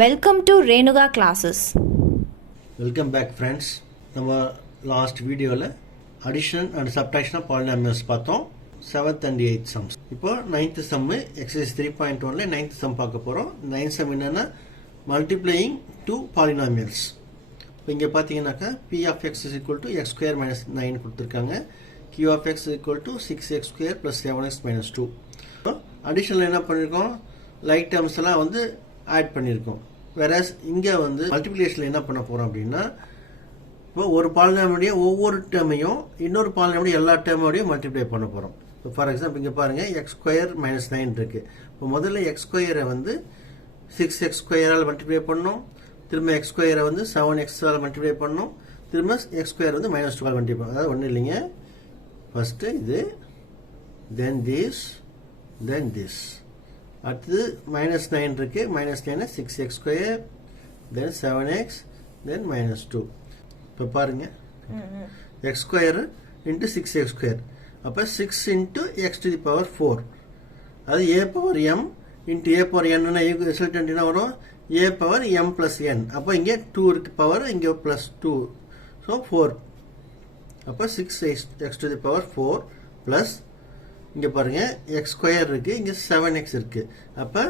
Welcome to Renuga classes. Welcome back friends. நம்ம last வீடியோவில் addition and subtraction of polynomials பார்த்தோம் 7th and 8th sums. இப்போ 9th சம்மு exercise 3.1ல 9th some பார்க்க போகிறோம். 9th some என்னன்னா multiplying two polynomials. இப்போ இங்கே பார்த்தீங்கன்னாக்கா p of x is equal to x square minus 9 கொடுத்துருக்காங்க. q of x is equal to 6x square plus 7x minus 2. இப்போ அடிஷனில் என்ன பண்ணியிருக்கோம், லைக் டேர்ம்ஸ் எல்லாம் வந்து ஆட் பண்ணியிருக்கோம். வேறஸ் இங்கே வந்து மல்டிப்ளிகேஷனில் என்ன பண்ண போகிறோம் அப்படின்னா, இப்போ ஒரு பாலினாமியோடைய ஒவ்வொரு டேர்மையும் இன்னொரு பாலினாமியோட எல்லா டேர்மோடையும் மல்டிப்ளை பண்ண போகிறோம். இப்போ ஃபார் எக்ஸாம்பிள் இங்கே பாருங்கள், எக்ஸ் ஸ்கொயர் மைனஸ் 9 இருக்குது. இப்போ முதல்ல எக்ஸ் ஸ்கொயரை வந்து 6x ஸ்கொயரால் மல்டிப்ளை பண்ணோம். திரும்ப எக்ஸ் ஸ்கொயரை வந்து 7xஆல் மல்டிப்ளை பண்ணோம். திரும்ப எக்ஸ் ஸ்கொயர் வந்து மைனஸ் 2ஆல் மல்டிப்ளை பண்ணோம். அதாவது ஒன்றும் இல்லைங்க, ஃபஸ்ட்டு இது, தென் திஸ். அடுத்தது மைனஸ் 9 இருக்குது. மைனஸ் 9 6x ஸ்கொயர், தென் 7x, தென் மைனஸ் 2. இப்போ பாருங்க, X square into 6x square, அப்போ 6 into X to the power 4. அது a power M into a power என்னா ரிசல்டன்ட் என்ன வரும், a power M plus n. அப்போ இங்கே 2 இருக்கு பவர், இங்கே ப்ளஸ் 2, ஸோ 4. அப்போ 6x to the power 4 plus இங்கே பாருங்கள் எக்ஸ் ஸ்கொயர் இருக்குது, இங்கே 7x இருக்குது. அப்போ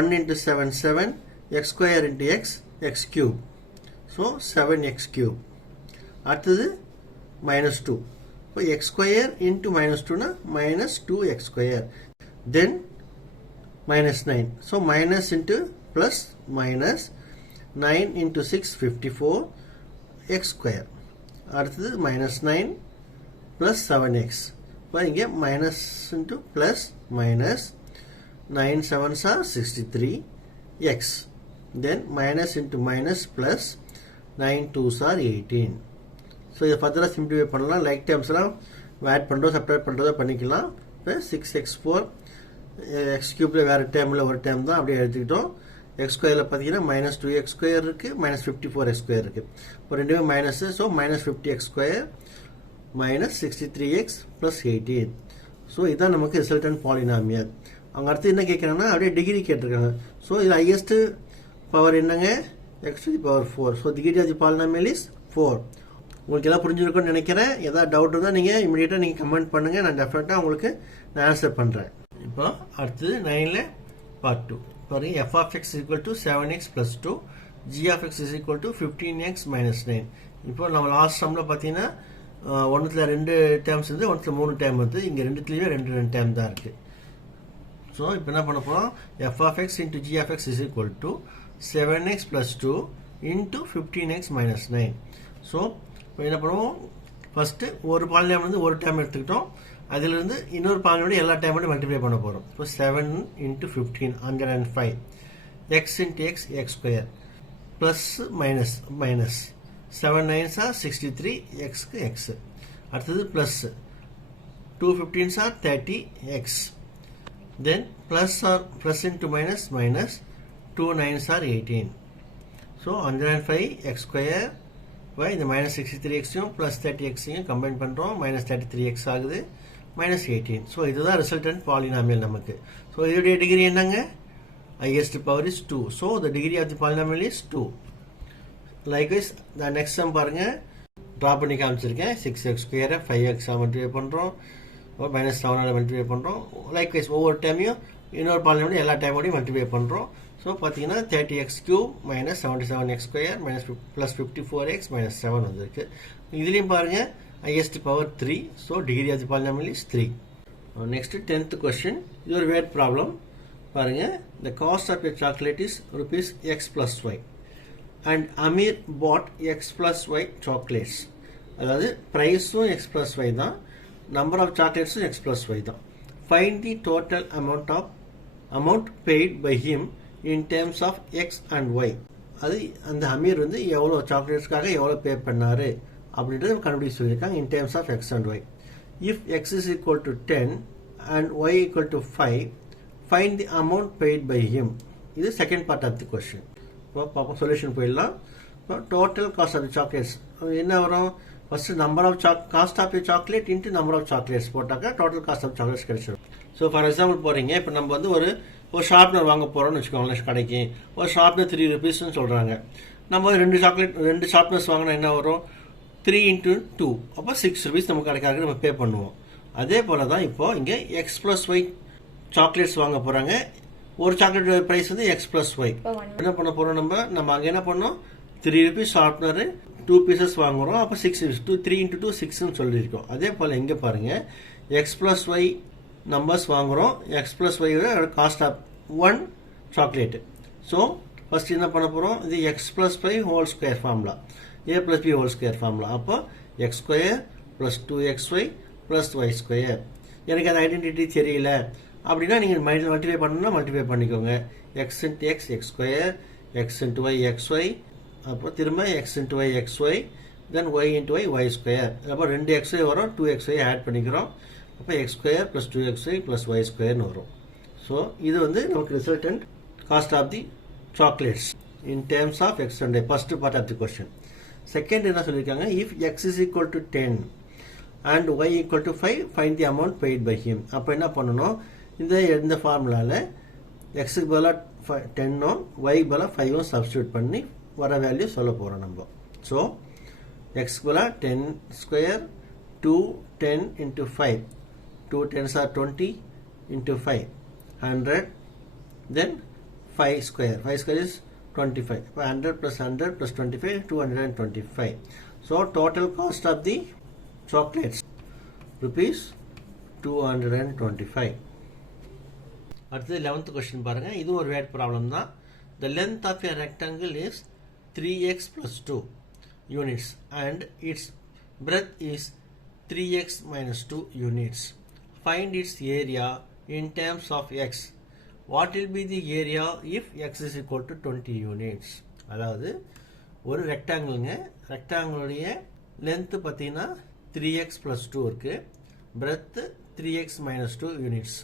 1 into 7 7, X square into X cube, so 7x cube. அடுத்தது மைனஸ் 2. இப்போ எக்ஸ் ஸ்கொயர் இன்ட்டு மைனஸ் 2னா minus 2x square, then minus 9. So minus into plus minus 9 into 6 54 X square. அடுத்தது மைனஸ் 9 ப்ளஸ் 7x. இப்போ இங்கே minus into plus minus 9 7s are 63x, then minus into minus plus 9 2s are 18. So இதை ஃபர்தராக simplify பண்ணலாம். Like டேர்ம்ஸ்லாம் add பண்ணுறோம், subtract பண்ணுறதோ பண்ணிக்கலாம். இப்போ 6x4 எக்ஸ் கியூப்பில் வேறு டேர்மில் ஒரு டேர்ம் தான் அப்படியே எடுத்துக்கிட்டோம். எக்ஸ் ஸ்கொயரில் பார்த்தீங்கன்னா மைனஸ் 2x ஸ்கொயர் இருக்குது, மைனஸ் 54x ஸ்கொயர் இருக்குது. இப்போ ரெண்டுமே minus, so minus 50x square minus 63x plus 18. So இதுதான் நமக்கு ரிசல்டன்ட் பாலினாமியல். அவங்க அடுத்து என்ன கேட்குறாங்கன்னா அப்படியே டிகிரி கேட்டிருக்காங்க. ஸோ இது ஹையஸ்ட்டு பவர் என்னங்க, x to the power 4. So degree of the polynomial is 4. உங்களுக்கு எல்லாம் புரிஞ்சிருக்கும்னு நினைக்கிறேன். ஏதாவது டவுட் இருந்தால் நீங்கள் இமீடியட்டாக நீங்கள் கமெண்ட் பண்ணுங்கள், நான் டெஃபினட்டாக உங்களுக்கு நான் ஆன்சர் பண்ணுறேன். இப்போ அடுத்தது 9ல் பார்ட் 2 பாருங்க. F of x equal to 7x plus 2, g of x is equal to 15x minus 9. இப்போ நம்ம லாஸ்ட் சம்மில் பார்த்தீங்கன்னா ஒன்றுத்தில் 2 டேர்ம்ஸ் இருக்குது, ஒன்றுத்தில் 3 டேர்ம் இருக்குது. இங்கே ரெண்டுத்துலேயுமே 2 டேர்ம் தான் இருக்குது. ஸோ இப்போ என்ன பண்ண போகிறோம், f of x into g of x is equal to 7x plus 2 into 15x minus 9. So இப்போ என்ன பண்ணுவோம், ஃபஸ்ட்டு ஒரு பாலினாமியல் வந்து ஒரு டேர்ம் எடுத்துக்கிட்டோம், அதிலிருந்து இன்னொரு பாலினாமியோட எல்லா டேர்மோடையும் மல்டிப்ளை பண்ண போகிறோம். இப்போ 7 into 15 105, x into x square plus minus minus 7 9s are 63, எக்ஸ்க்கு எக்ஸ். அடுத்தது plus 2 15s are 30x, then plus are plus into minus minus 2 9s are 18. So 105 x square by இந்த மைனஸ் 63xையும் ப்ளஸ் 30xையும் combine பண்ணுறோம், minus 33x ஆகுது, minus 18. So இதுதான் resultant polynomial நமக்கு. So இதோடைய டிகிரி என்னங்க, highest power is 2. So the degree of the polynomial is 2. Likewise இந்த நெக்ஸ்ட் சம் பாருங்கள், ட்ரா பண்ணி காமிச்சிருக்கேன். 6x ஸ்கொயரை 5x மல்டிப்ளை பண்ணுறோம், மைனஸ் 7ஆல் மல்டிப்ளை பண்ணுறோம். லைக்வைஸ் ஒவ்வொரு டைமையும் இன்னொரு பாலினாமியோட எல்லா டைமோடையும் மல்டிப்ளை பண்ணுறோம். ஸோ பார்த்தீங்கன்னா 30x cube minus 77x square minus plus 54x minus 7 வந்துருக்கு. இதுலேயும் பாருங்கள் highest power 3. So degree of the polynomial is 3. Next 10th question. இது ஒரு வேர்ட் ப்ராப்ளம் பாருங்கள். The cost of a chocolate is ₹x + y and Amir bought x plus y chocolates. அதாவது ப்ரைஸும் x plus y தான், number of சாக்லேட்ஸும் x plus y தான். Find the total amount paid by him in terms of x and y. அது அந்த அமீர் வந்து எவ்வளோ சாக்லேட்ஸ்க்காக எவ்வளோ பே பண்ணார் அப்படின்றத கண்டுபிடிச்சு சொல்லியிருக்காங்க in terms of x and y. If x is equal to 10 and y equal to 5, find the amount paid by him. இது second part of the question. இப்போ பார்ப்போம், சொல்யூஷன் போயிடலாம். இப்போ total cost of the chocolates என்ன வரும், first number of cost of the chocolate into number of chocolates போட்டாக்கா total cost of chocolates கிடைச்சிடும். So for example போகிறீங்க, இப்போ நம்ம வந்து ஒரு ஒரு ஷார்ப்னர் வாங்க போகிறோம்னு வச்சுக்கோங்களேன் கடைக்கு. ஒரு ஷார்ப்னர் 3 rupeesன்னு சொல்கிறாங்க. நம்ம 2 ஷார்ப்னர்ஸ் வாங்கினா என்ன வரும்? 3 into 2, அப்போ 6 rupees நம்ம கடைக்காரருக்கு நம்ம பே பண்ணுவோம். அதே போல் தான் இப்போது இங்கே X+Y சாக்லேட்ஸ் வாங்க போகிறாங்க. ஒரு சாக்லேட் ப்ரைஸ் வந்து X+Y. என்ன பண்ண போகிறோம்? நம்ம அங்கே என்ன பண்ணோம்? 3 rupees ஷார்ப்னரு 2 pieces வாங்குகிறோம். அப்போ 6 3 into 2 6ன்னு சொல்லியிருக்கோம். அதே போல் இங்கே பாருங்கள், X+Y நம்பர்ஸ் வாங்குகிறோம். X+Y cost of 1 chocolate. So first என்ன பண்ண போகிறோம்? இது X+Y whole square formula, A+B whole square formula. அப்போ X² + 2XY + Y². எனக்கு அந்த ஐடென்டிட்டி தெரியல அப்படின்னா நீங்கள் மல்டிஃபை பண்ணணும்னா மல்டிஃபை பண்ணிக்கோங்க. X into X X², X into Y XY, அப்போ திரும்ப X into Y XY, தென் Y into Y Y². அப்போ 2XY வரும், 2XY ஆட் பண்ணிக்கிறோம். அப்போ X² + 2XY + Y²ன்னு வரும். ஸோ இது வந்து நமக்கு resultant cost of the chocolates in terms of X and Y. First part of the question. Second என்ன சொல்லியிருக்காங்க? If X = 10 and Y = 5, find the amount paid by him. அப்போ என்ன பண்ணணும்? இந்த ஃபார்முலாவில் எக்ஸுக்கு பதிலாக 10ம் ஒய்க்கு பதிலாக 5ம் சப்ஸ்டியூட் பண்ணி வர வேல்யூ சொல்ல போகிறோம் நம்ம. ஸோ எக்ஸுக்கு பதிலாக 10² 2 10 into 5, 2 10s are 20 into 5 100, then 5² 5² is 25. 100 + 100 + 25 225. So total cost of the chocolates rupees 225. அடுத்தது 11th கொஸ்டின் பாருங்கள். இது ஒரு வேர்ட் ப்ராப்ளம் தான். The length of a rectangle is 3x + 2 units and its breadth is 3x - 2 units. Find its area in terms of x. What will be the area if x = 20 units? அதாவது ஒரு ரெக்டாங்கிளுங்க, ரெக்டாங்கிளுடைய length பார்த்தீங்கன்னா 3x + 2 இருக்குது, breadth 3x - 2 units.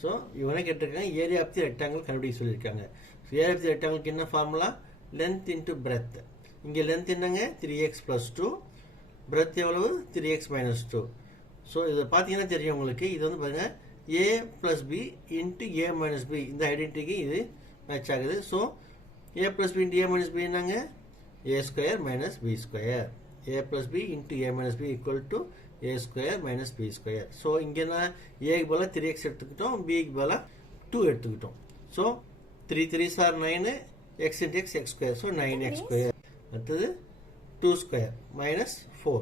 So இவனே கேட்டிருக்காங்க area of the rectangle கண்டுபிடிக்க சொல்லியிருக்காங்க. So area of the ரெக்டாங்கிளுக்கு என்ன ஃபார்முலா? Length into breadth. இங்கே லென்த் என்னங்க? 3x + 2, பிரெத் எவ்வளவு? 3x - 2. ஸோ இதை பார்த்தீங்கன்னா தெரியும் உங்களுக்கு. இது வந்து பாருங்கள் A + B into A - B, இந்த ஐடென்டிட்டிக்கு இது மேட்ச் ஆகுது. So A + B into A - B என்னங்க? A² - B². A + B into A - B = A² - B². So இங்கே நான் ஏக்கு பதிலாக 3x எடுத்துக்கிட்டோம், பிக்கு பதிலாக 2 எடுத்துக்கிட்டோம். So 3 3s are 9, x into x x². So 9x². அடுத்தது 2² - 4.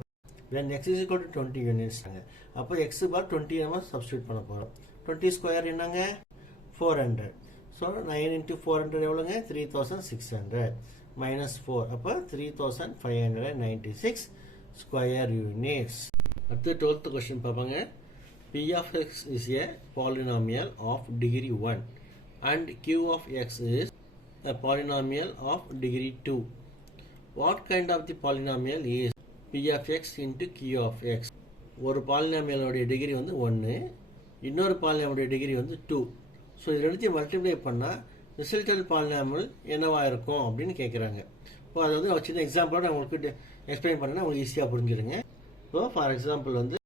when x = 20 units. அப்போ x = 20 நம்ம சப்ஸ்டியூட் பண்ண போகிறோம். 20² என்னங்க? 400. ஸோ 9 into 400 எவ்வளோங்க? 3600 - 4. அப்போ 3596 ஸ்கொயர் யூனிட்ஸ். அடுத்து 12th கொஸ்டின் பார்ப்பாங்க. P of x is a polynomial of degree 1 and Q of x is a polynomial of degree 2. What kind of the polynomial is P of x into Q of x? ஒரு பாலினாமியலோடைய degree வந்து 1, இன்னொரு பாலினாமியோடைய degree வந்து 2. So இது ரெண்டுத்தையும் multiply பண்ணால் resultant polynomial என்னவாக இருக்கும் அப்படின்னு கேட்குறாங்க. இப்போ அதை வந்து சின்ன எக்ஸாம்பிளோட உங்களுக்கு எக்ஸ்பிளைன் பண்ணால் உங்களுக்கு ஈஸியாக புரிஞ்சிடுங்க. ஸோ ஃபார் எக்ஸாம்பிள் வந்து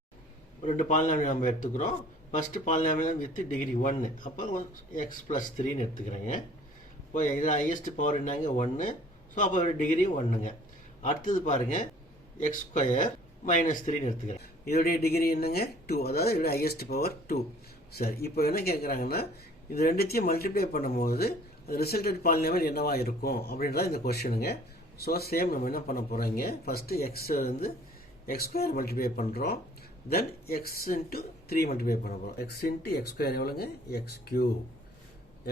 2 பாலினாமியல் நம்ம எடுத்துக்கிறோம். ஃபஸ்ட்டு பாலினாமியல் வித் டிகிரி 1, அப்போ x + 3ன்னு எடுத்துக்கிறேங்க. இப்போ இதில் ஹையஸ்ட் பவர் என்னங்க? 1. ஸோ அப்போ டிகிரி 1ங்க. அடுத்தது பாருங்கள் x² - 3ன்னு எடுத்துக்கிறேன். இதோடைய டிகிரி என்னங்க? 2, அதாவது இதோட ஹையஸ்ட் பவர் 2. சரி, இப்போ என்ன கேட்குறாங்கன்னா இது ரெண்டுத்தையும் மல்டிப்ளை பண்ணும்போது அது ரிசல்டட் பாலினாமியல் என்னவா இருக்கும் அப்படின்றத இந்த கொஸ்டினுங்க. ஸோ சேம் நம்ம என்ன பண்ண போகிறோம்? இங்கே ஃபஸ்ட்டு எக்ஸ் வந்து x² மல்டிப்ளை பண்ணுறோம், தென் x into 3 மல்டிப்ளை பண்ண போகிறோம். x into x² எவ்வளோங்க? x³.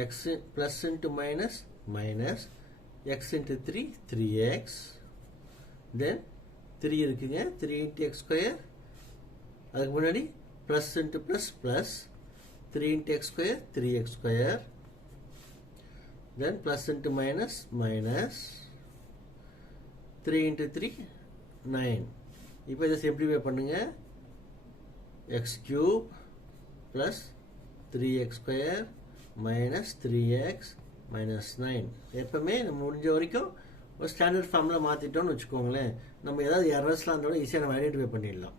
x plus into minus minus, x into 3 3x, தென் 3 இருக்குங்க, 3 into x², அதுக்கு முன்னாடி plus into plus plus 3 into x², 3x², தென் plus into minus minus 3 into 3 9. இப்போ இதை simplify பண்ணுங்க. x³ plus 3x² minus 3x minus 9. எப்பவுமே நம்ம முடிஞ்ச வரைக்கும் ஒரு ஸ்டாண்டர்ட் ஃபார்மில் மாற்றிட்டோம்னு வச்சுக்கோங்களேன், நம்ம ஏதாவது எரர்ஸ்லாம் இருந்தாலும் ஈஸியாக நம்ம ஐடென்டிஃபை பண்ணிடலாம்.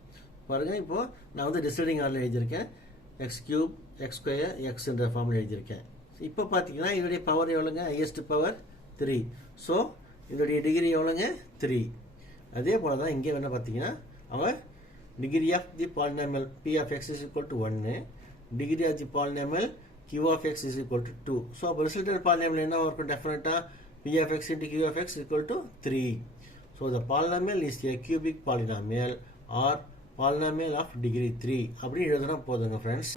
பாருங்கள், இப்போது நான் வந்து டிசைடிங் ஆர்டர் எழுதியிருக்கேன். x³ x² xன்ற ஃபார்மில் எழுதியிருக்கேன். இப்போ பார்த்தீங்கன்னா இதோடைய பவர் எவ்வளோங்க, ஹையஸ்ட் பவர் 3. ஸோ இதோடைய டிகிரி எவ்வளோங்க, 3. அதே போல் தான் இங்கே என்ன பார்த்தீங்கன்னா அவர் degree of the polynomial P of x is equal to 1, degree of the polynomial Q of x is equal to 2. So அப்போ ரிசல்டட் பாலினாமியல் என்ன இருக்கும், டெஃபினட்டாக P of x into Q of x equal to 3. So the polynomial is a cubic polynomial or polynomial of degree 3 அப்படின்னு எழுதுனா போதுங்க friends.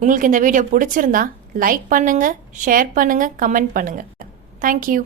உங்களுக்கு இந்த video பிடிச்சிருந்தா லைக் பண்ணுங்கள், ஷேர் பண்ணுங்கள், கமெண்ட் பண்ணுங்கள். தேங்க்யூ.